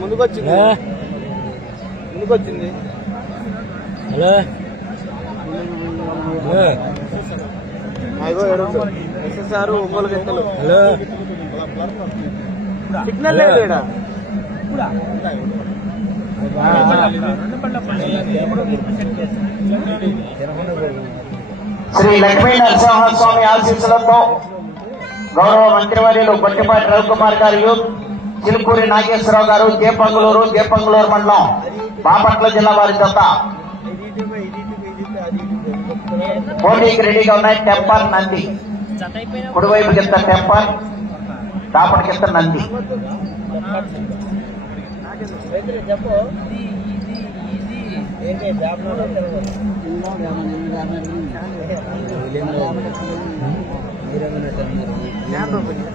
ముందుకొచ్చింది hello SSR Ongole గంటలు hello signal లేదు ఇక్కడ శ్రీ లక్ష్మీ నరసింహస్వామి ఆశీస్సులతో గౌరవ మంత్రివర్యులు బొట్టిపాటి రవికుమార్ గారు, చిలుకూరి నాగేశ్వరరావు గారు, జేపంగులూరు మండలం బాపట్ల జిల్లా వారి జత పోటీకి రెడీగా ఉన్నాయి. టెంపర్ నంది కుడివైపు కింద టెంపర్, దాపటి కింద నంది.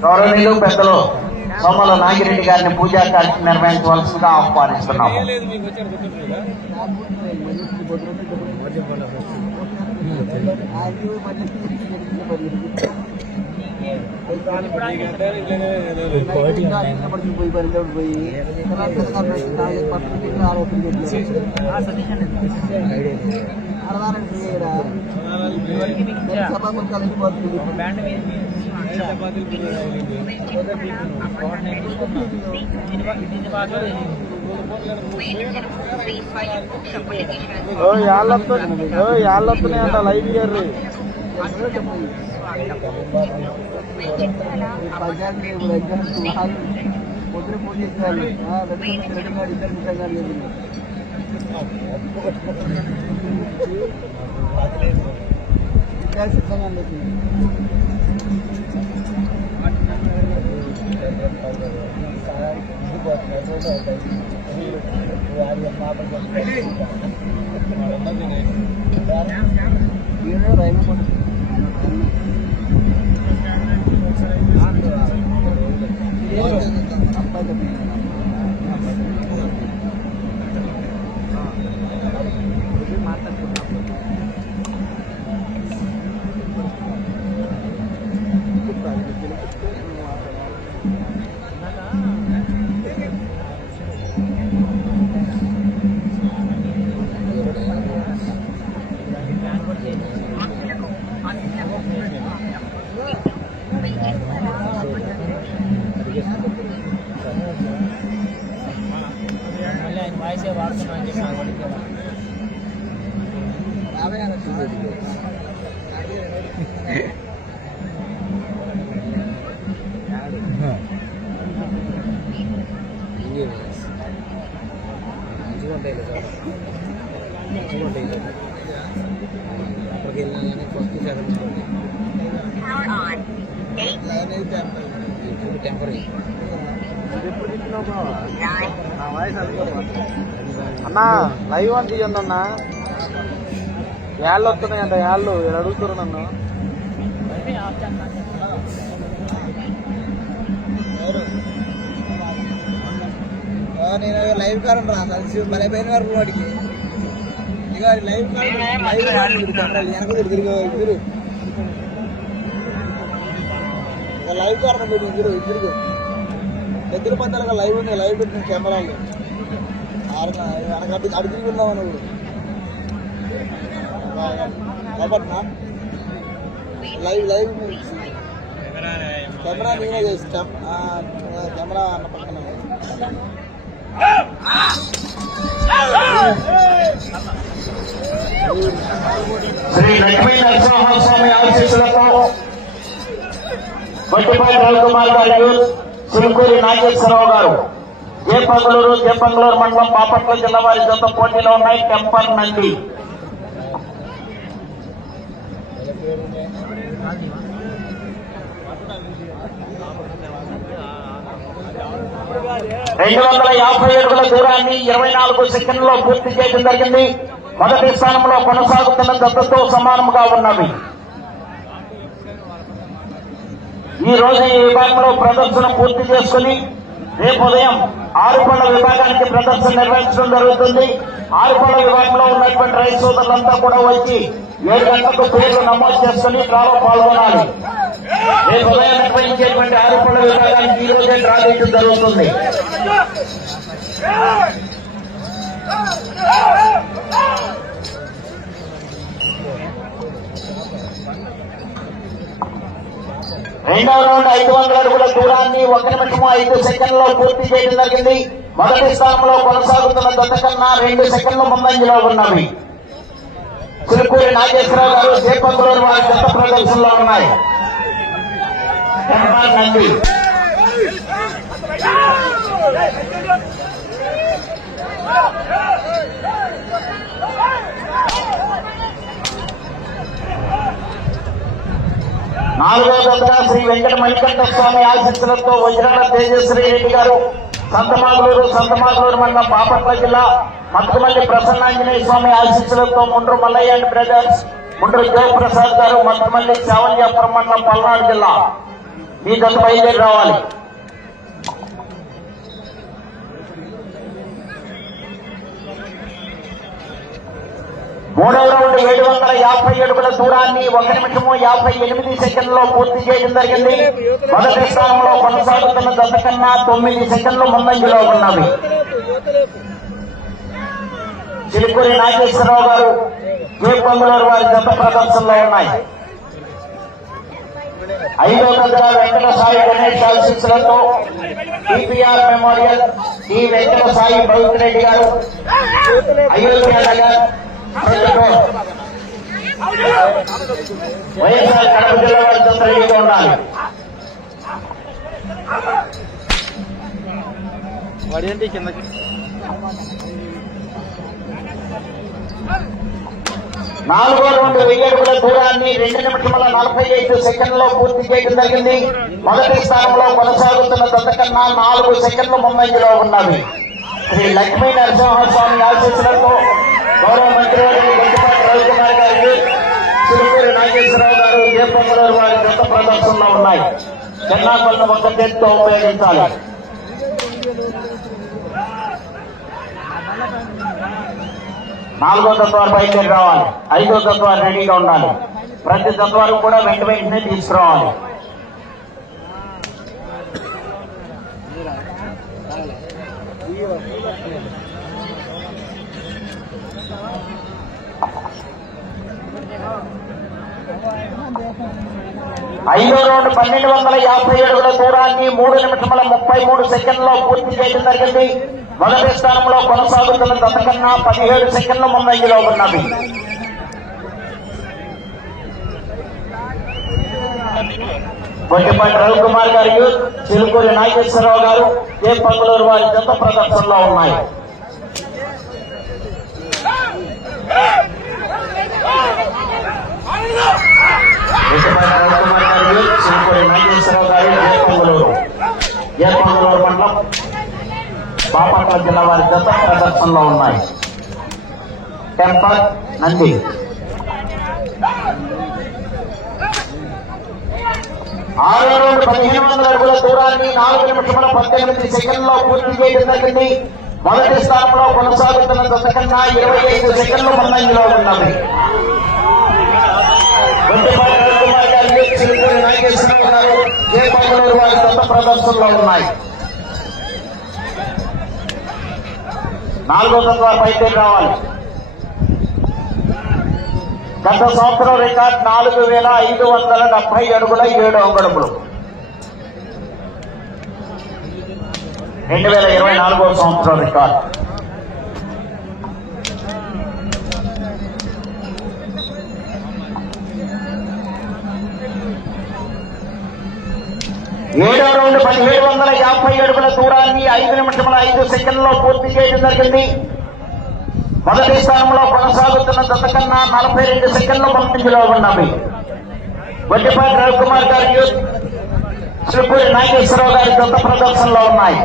గౌరవనీయులు పెద్దలు సోమల నాగిరెడ్డి గారిని పూజా కార్యక్రమం నిర్వహించవలసిందిగా ఆహ్వానిస్తున్నాము. యాళ్ళొస్తున్నాయంట లైవ్ ఇయర్రీ పొద్దున పూజ చేసేవాళ్ళు సిద్ధంగా రైలు వాయిసే వాడుతున్నాను మంచిగా ఉంటాయి కదా, మంచిగా ఉంటాయి కదా. అక్కడికి వెళ్ళినా ఫస్ట్ చదువుతుంది టెంపరీ. అన్నా లైవ్ అని తీయండి అన్నా. యాళ్ళు వస్తున్నాయంట, యాళ్ళు అడుగుతారు నన్ను. నేను లైవ్ కారణం రా కలిసి భలే పోయిన వరకు వాడికి ఇక లైవ్ వెనక తిరిగి లైవ్ కారణం పెట్టి ఇద్దరు దగ్గర పందాలుగా లైవ్ ఉంది. లైవ్ పెట్టిన కెమెరాలు అడు తిరిగి ఉన్నామని కాబట్టినా లైవ్ కెమెరా నేనే చేసి కెమెరా అన్న పక్కన శ్రీ లక్ష్మీ నరసింహస్వామి ఆశీస్సులతో బొట్టిపాటి రవికుమార్ గారు, చిలుకూరి నాగేశ్వరరావు గారు, జేపంగులూరు మండలం బాపట్ల జిల్లా వారి జత పోటీలో ఉన్నాయి. టెంపర్ నంది 250 అడుగుల దూరాన్ని 24 సెకండ్లలో పూర్తి చేయడం జరిగింది. మొదటి స్థానంలో కొనసాగుతున్న జతతో సమానంగా ఉన్నవి. ఈ రోజు ఈ విభాగంలో ప్రదర్శన పూర్తి చేసుకుని రేపు ఉదయం ఆరుపళ్ళ విభాగానికి ప్రదర్శన నిర్వహించడం జరుగుతుంది. ఆరుపళ్ళ విభాగంలో ఉన్నటువంటి రైతు సోదరులంతా కూడా వచ్చి 7 గంటలకు పేర్లు నమోదు చేసుకుని డ్రాలో పాల్గొనాలి. రేపు ఉదయం నిర్వహించేటువంటి ఆరుపళ్ళ విభాగానికి ఈ రోజే డ్రా చేయడం జరుగుతుంది. రెండవ రౌండ్ 500 అడుగుల దూరాన్ని 1 నిమిషం 5 సెకండ్లలో పూర్తి చేయడం జరిగింది. మొదటి స్థానంలో కొనసాగుతున్న జత కన్నా 2 సెకండ్ల ముందంజలో ఉన్నవి. చిలుకూరి నాగేశ్వరరావు గారు, జయపంగులూరు వారి జత ప్రదర్శనలో ఉన్నాయి. నంది 4వ జతగా శ్రీ వెంకట మణికంఠ స్వామి ఆశీస్సులతో వజ్రాల తేజశ్రీ రెడ్డి గారు, సంతమాగులూరు మండలం బాపట్ల జిల్లా, మత్తుమల్లి ప్రసన్నాంజనేయ స్వామి ఆశీస్సులతో ముండ్రు మల్లయ్య అండ్ బ్రదర్స్, ముండ్రు జయప్రసాద్ గారు, మత్తుమల్లి చావల్యాపురం మండలం పల్నాడు జిల్లా. ఈ జత బయలుదేరి రావాలి. మూడవ రౌండ్ 750 అడుగుల దూరాన్ని 1 నిమిషం 58 సెకండ్లలో పూర్తి చేయడం జరిగింది. మొదటి స్థానంలో కొనసాగుతున్న జత కన్నా 9 సెకండ్లు ముందంజలో ఉన్నవి. చిలుకూరి నాగేశ్వరరావు గారు, జయపంగులూరు వారి జత ప్రదర్శనలో ఉన్నాయి. 5వ జతగా వెంకట సాయి గణేష్ ఆశీస్సులతో TPR memorial T Venkata Sai Bhavithreddy గారు, అయోధ్య నగర్, వైఎస్ఆర్ కడప జిల్లా వారి జత రెడీగా ఉండాలి. వాడేంటి కిందకి 4వ రౌండ్ 1000 అడుగుల దూరాన్ని 2 నిమిషముల 45 సెకండ్లలో పూర్తి చేయడం జరిగింది. మొదటి స్థానంలో కొనసాగుతున్న జత కన్నా 4 సెకండ్ల ముందంజలో ఉన్నవి. శ్రీ లక్ష్మీ నరసింహస్వామి ఆశీస్సులతో గౌరవ మంత్రివర్యులు గొంతుపాటి రవికుమార్ గారికి, చిలుకూరి నాగేశ్వరరావు గారు, జయపంగులూరు వారి జత ప్రదర్శనలో ఉన్నాయి. చెన్నాపల్లిని ఒక చేతితో ఉపయోగించాలి. 4వ జత వారు బయలుదేరి రావాలి. 5వ జత వారు రెడీగా ఉండాలి. ప్రతి జత వారు కూడా వెంటనే తీసుకురావాలి. ఐదో రౌండ్ 1250 అడుగుల దూరాన్ని 3 నిమిషముల 33 సెకండ్లలో పూర్తి చేయడం జరిగింది. మొదటి స్థానంలో కొనసాగుతున్న జత కన్నా 17 సెకండ్ల ముందంజలో ఉన్నవి. గొట్టిపాటి రవికుమార్ గారు, చిలుకూరి నాగేశ్వరరావు గారు, జయపంగులూరు వారి జత ప్రదర్శనలో ఉన్నాయి. రవికుమార్ గారు, చిలుకూరి నాగేశ్వరరావు గారు, జయపంగులూరు మండలం బాపట్ల జిల్లా వారి జత ప్రదర్శనలో ఉన్నాయి. టెంపర్ నంది 6వ రౌండ్ 1500 అడుగుల దూరాన్ని 4 నిమిషముల 18 సెకండ్లలో పూర్తి చేయడం జరిగింది. మొదటి స్థానంలో కొనసాగుతున్న జత కన్నా 25 సెకండ్ల ముందంజలో ఉన్నవి. గొంతుపాటి రవికుమార్ గారు, చిలుకూరి నాగేశ్వరరావు గారు, జయపంగులూరు వారి జత ప్రదర్శనలో ఉన్నాయి. 4వ జత వారు బయలుదేరి రావాలి. గత సంవత్సరం రికార్డ్ 4570 అడుగుల 7 అంగుళములు. 2024వ సంవత్సరం రికార్డ్. ఏడవ రౌండ్ 1750 అడుగుల దూరాన్ని 5 నిమిషముల 5 సెకండ్లలో పూర్తి చేయడం జరిగింది. మొదటి స్థానంలో కొనసాగుతున్న జత కన్నా 42 సెకండ్ల ముందంజలో ఉన్నవి. గొట్టిపాటి రవికుమార్ గారు, చిలుకూరి నాగేశ్వరరావు గారి జత ప్రదర్శనలో ఉన్నాయి.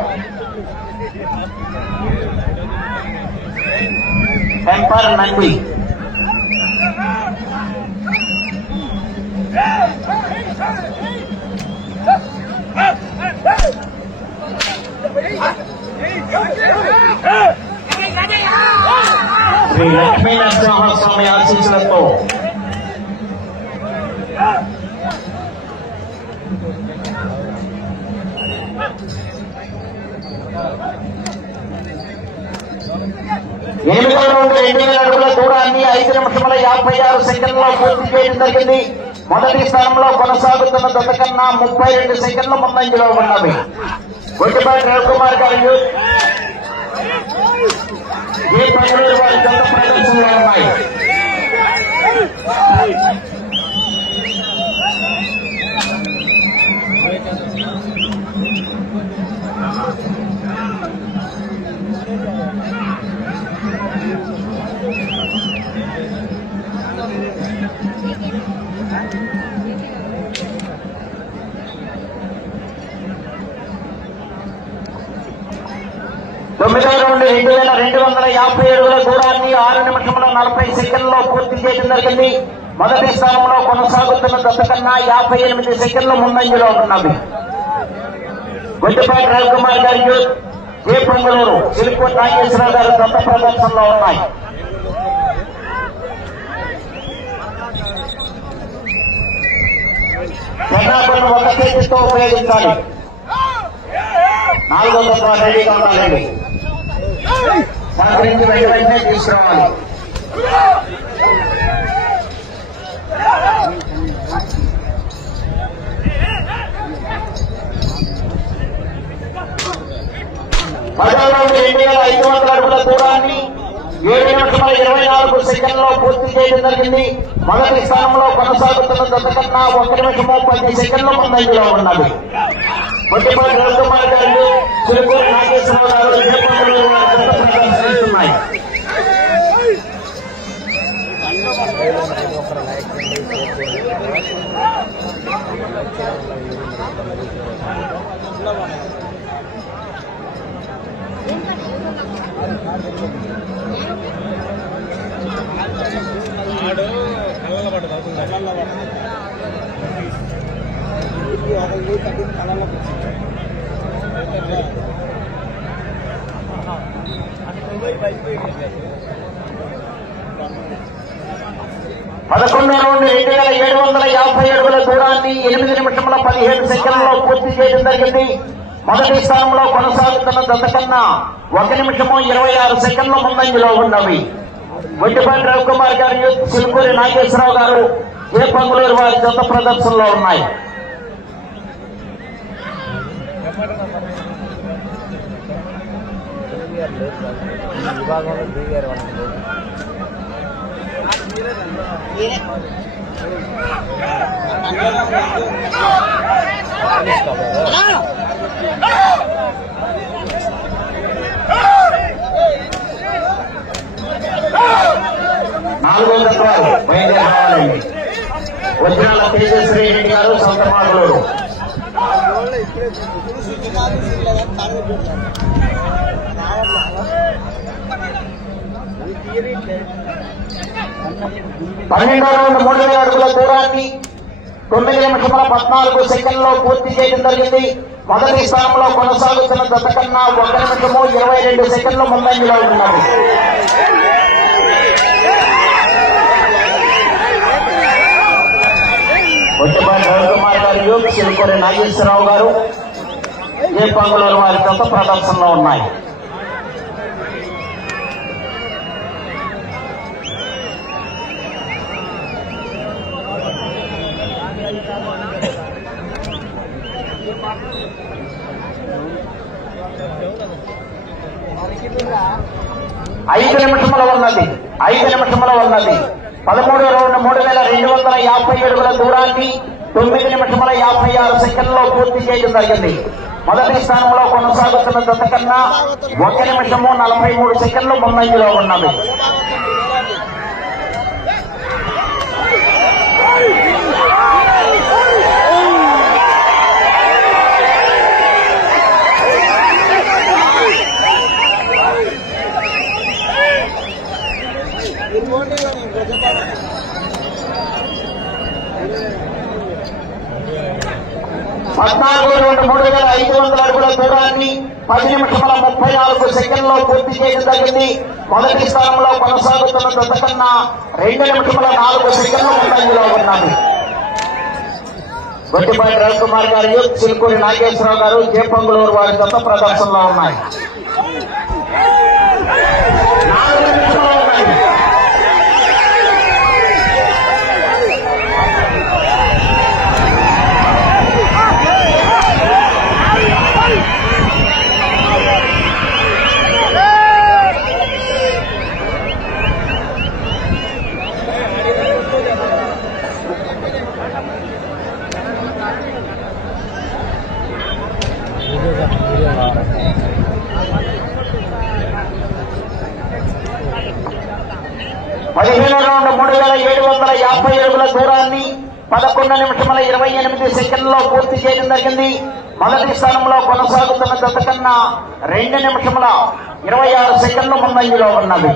టెంపర్ నంది 5 శ్రీ లక్ష్మీ నరసింహస్వామి ఆశీస్సులతో ఎనిమిదవ రౌండ్ 2000 అడుగుల దూరాన్ని 5 నిమిషముల 56 సెకండ్లలో పూర్తి చేయడం జరిగింది. మొదటి స్థానంలో కొనసాగుతున్న జత కన్నా 32 సెకండ్ల ముందంజలో ఉన్నవి. గొడ్డిపాటి రవికుమార్ గారు ఏ పనులు వారి జత ప్రదర్శనలో ఉన్నాయి. తొమ్మిదవ రౌండ్ 2250 అడుగుల దూరాన్ని 6 నిమిషముల 40 సెకండ్లలో పూర్తి చేయడం జరిగింది. మొదటి స్థానంలో కొనసాగుతున్న జత కన్నా 58 సెకండ్ల ముందంజలో ఉన్నవి. గొడ్డిపాటి రవికుమార్ గారు ఏ పొంగలూరు చిలుకూరు నాగేశ్వరరావు గారు జత ప్రదర్శనలో ఉన్నాయి. పెన్నాపల్లి ఒక చేతితో ఉపయోగించాలి. 4వ జత రెడీగా ఉండాలండి. సహకరించి వెంటనే తీసుకురావాలి. పదవ రౌండ్ 2500 అడుగుల దూరాన్ని 7 నిమిషముల 24 సెకండ్లలో పూర్తి చేయడం జరిగింది. మొదటి స్థానంలో కొనసాగుతున్న జత కన్నా 1 నిమిషము 10 సెకండ్ల ముందంజలో ఉన్నది. గొడ్డిపాటి రవికుమార్ గారు చిలుకూరు నాగేశ్వరరావు గారు ప్రదర్శిస్తున్నాయి. పదకొండవ రౌండ్ 2750 అడుగుల దూరాన్ని 8 నిమిషముల 15 సెకండ్లలో పూర్తి చేయడం జరిగింది. మొదటి స్థానంలో కొనసాగుతున్న జత కన్నా 1 నిమిషము 26 సెకండ్ల ముందంజలో ఉన్నవి. గొడ్డిపాటి రవికుమార్ గారు చిలుకూరి నాగేశ్వరరావు గారు ఏ పొంగలూరు వారి జత ప్రదర్శనలో ఉన్నాయి. నాలుగో జత వారు బయలుదేరాలండి. వజ్రాల తేజశ్రీ రెడ్డి గారు సొంత మాటలూరు. పన్నెండవ రౌండ్ 3000 అడుగుల దూరాన్ని 9 నిమిషముల 14 సెకండ్లలో పూర్తి చేయడం జరిగింది. మొదటి స్థానంలో కొనసాగుతున్న జత కన్నా 1 నిమిషము 22 సెకండ్ల ముందంజలో ఉన్నారు. గొడ్డిపాటి రవికుమార్ గారు చిలుకూరి నాగేశ్వరరావు గారు ఏ పొంగలూరు వారి జత ప్రదర్శనలో ఉన్నాయి. ఐదు నిమిషముల ఉన్నది 13వ రౌండ్ 3250 అడుగుల దూరాన్ని 9 నిమిషముల 56 సెకండ్లలో పూర్తి చేయడం జరిగింది. మొదటి స్థానంలో కొనసాగుతున్న జత కన్నా 1 నిమిషము 43 సెకండ్లు ముందంజలో ఉన్నవి. పద్నాలుగు 3500 అడుగుల దూరాన్ని 10 నిమిషముల 34 సెకండ్లో పూర్తి చేయడం జరిగింది. మొదటి స్థానంలో కొనసాగుతున్న జత కన్నా 2 నిమిషముల 4 సెకండ్లు ముందంజలో ఉన్నది. గొట్టిపాటి రవికుమార్ గారు, చిలుకూరి నాగేశ్వరరావు గారు, జేపంగులూరు వారి జత ప్రదర్శనలో ఉన్నాయి. 4 నిమిషాలు ఉన్నాయి. రౌండ్ 3750 అడుగుల దూరాన్ని 11 నిమిషముల 28 సెకండ్లో పూర్తి చేయడం జరిగింది. మొదటి స్థానంలో కొనసాగుతున్న జత కన్నా 2 నిమిషముల 26 సెకండ్లు ముందంజలో ఉన్నది.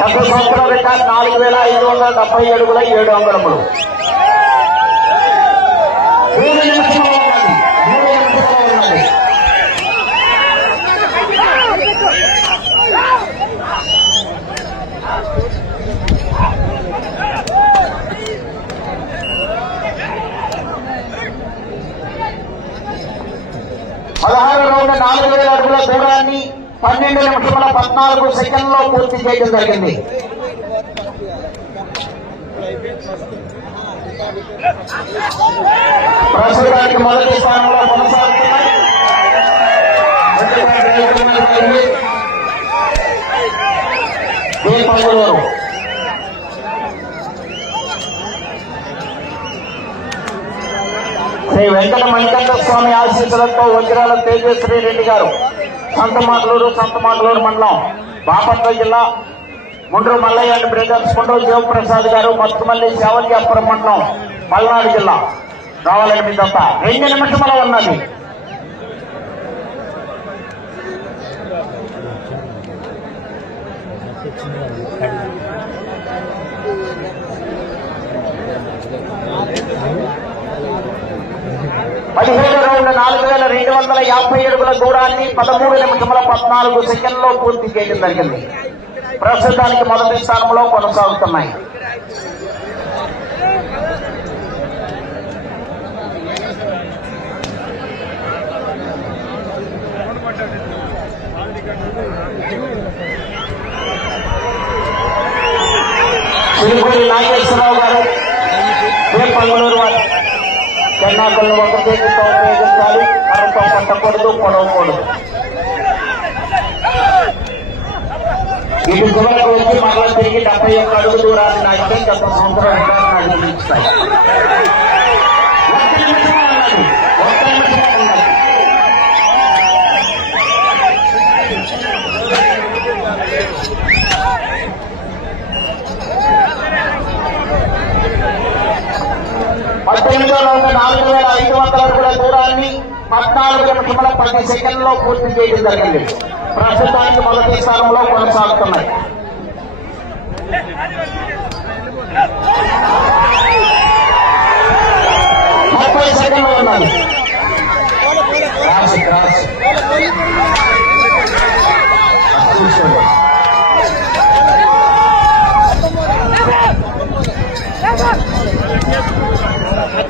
గత సంవత్సరం రికార్డ్ 4570 అడుగుల 7 అంగుళములు. 3 నిమిషంలో ఉన్నది. 3 నిమిషంలో ఉన్నది. రౌండ్ 4000 అడుగుల దూరాన్ని 12 నిమిషముల 14 సెకండ్లో పూర్తి చేయడం జరిగింది. ప్రస్తుతానికి మొదటి స్థానంలో కొనసాగుతున్నాయి. జేపంగులూరు శ్రీ వెంకట మణికంఠ స్వామి ఆశీస్సులతో వజ్రాల తేజశ్రీ రెడ్డి గారు, సంతమాటలూరు మండలం, బాపట్ల జిల్లా, ముండ్రు మల్లయ్య అండ్ బ్రదర్స్, ముండ్రు జీవప్రసాద్ గారు, మత్తుమల్లి శావల్యాపురం మండలం, పల్నాడు జిల్లా రావాలని మీ తప్ప 2 నిమిషముల ఉన్నది. రౌండ్ 4250 అడుగుల దూరాన్ని 13 నిమిషముల 14 సెకండ్లో పూర్తి చేయడం జరిగింది. ప్రస్తుతానికి మొదటి స్థానంలో కొనసాగుతున్నాయి. చిలుకూరి నాగేశ్వరరావు గారు, జేపంగులూరు వారు, చెన్నాకులను ఒక చేతితో ఉపయోగించాలి, కర్రతో పట్టకూడదు, పొడవకూడదు. ఇటు చివరకు వచ్చి మరలా తిరిగి 71 అడుగు దూరాన్ని నాటితే గత సంవత్సరం నడిపిస్తాయి. రౌండ్ 4500 అడుగుల దూరాన్ని 14 నిమిషముల 10 సెకండ్లో పూర్తి చేయడం జరిగింది. ప్రస్తుతానికి మొదటి స్థానంలో కొనసాగుతున్నాయి. సెకండ్లు ఉన్నాయి.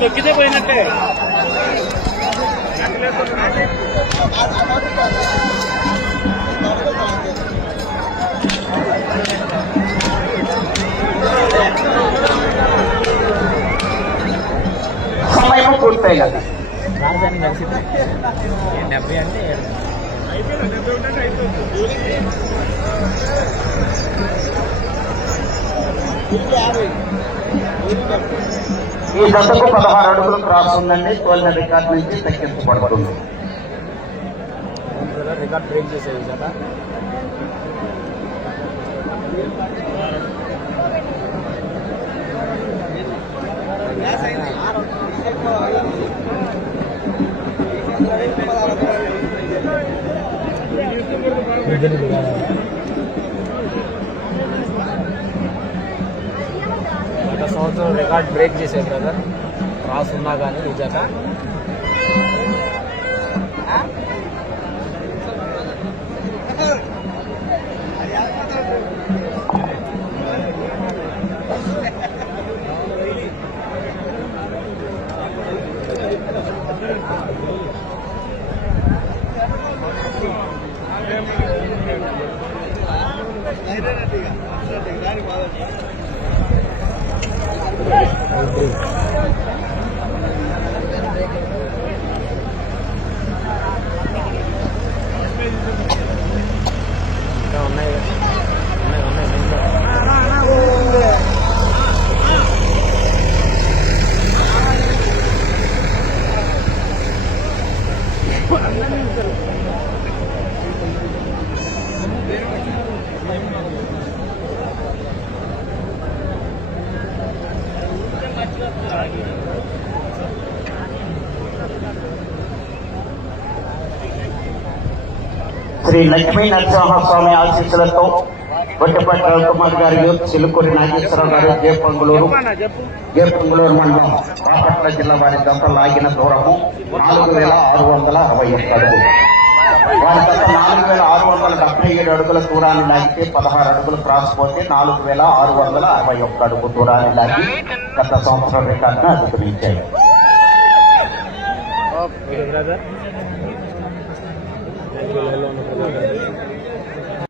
తొక్కితే పోయినట్టే. సమయం పూర్తయి కదా. రాజధాని కలిసి 70 అంటే ఈ జతకు 16 అడుగులు క్రాస్ ఉందండి. తోలిన రికార్డు నుంచి తగ్గించబడుతుంది. రికార్డ్ బ్రేక్ చేసేది కదా. సంవత్సరం రికార్డ్ బ్రేక్ చేశారు బ్రదర్. క్రాస్ ఉన్నా కానీ ఈ జత ఇంకా ఉన్నాయి శ్రీ లక్ష్మీ నరసింహస్వామి ఆశీస్సులతో బొట్టపాటి రవికుమార్ గారి యూత్ చిలుకూరి నాగేశ్వరరావు గారు జేపంగులూరు మండలం బాపట్ల జిల్లా వారి గంట లాగిన దూరము 4,661 అడుగులు. వారి గత 4,677 అడుగుల దూరాన్ని లాగితే 16 అడుగులు క్రాస్ పోతే 4,661 అడుగు దూరాన్ని లాగి గత సంవత్సరం రికార్డును అధిగమించాయి. బ్రదర్. Thank you.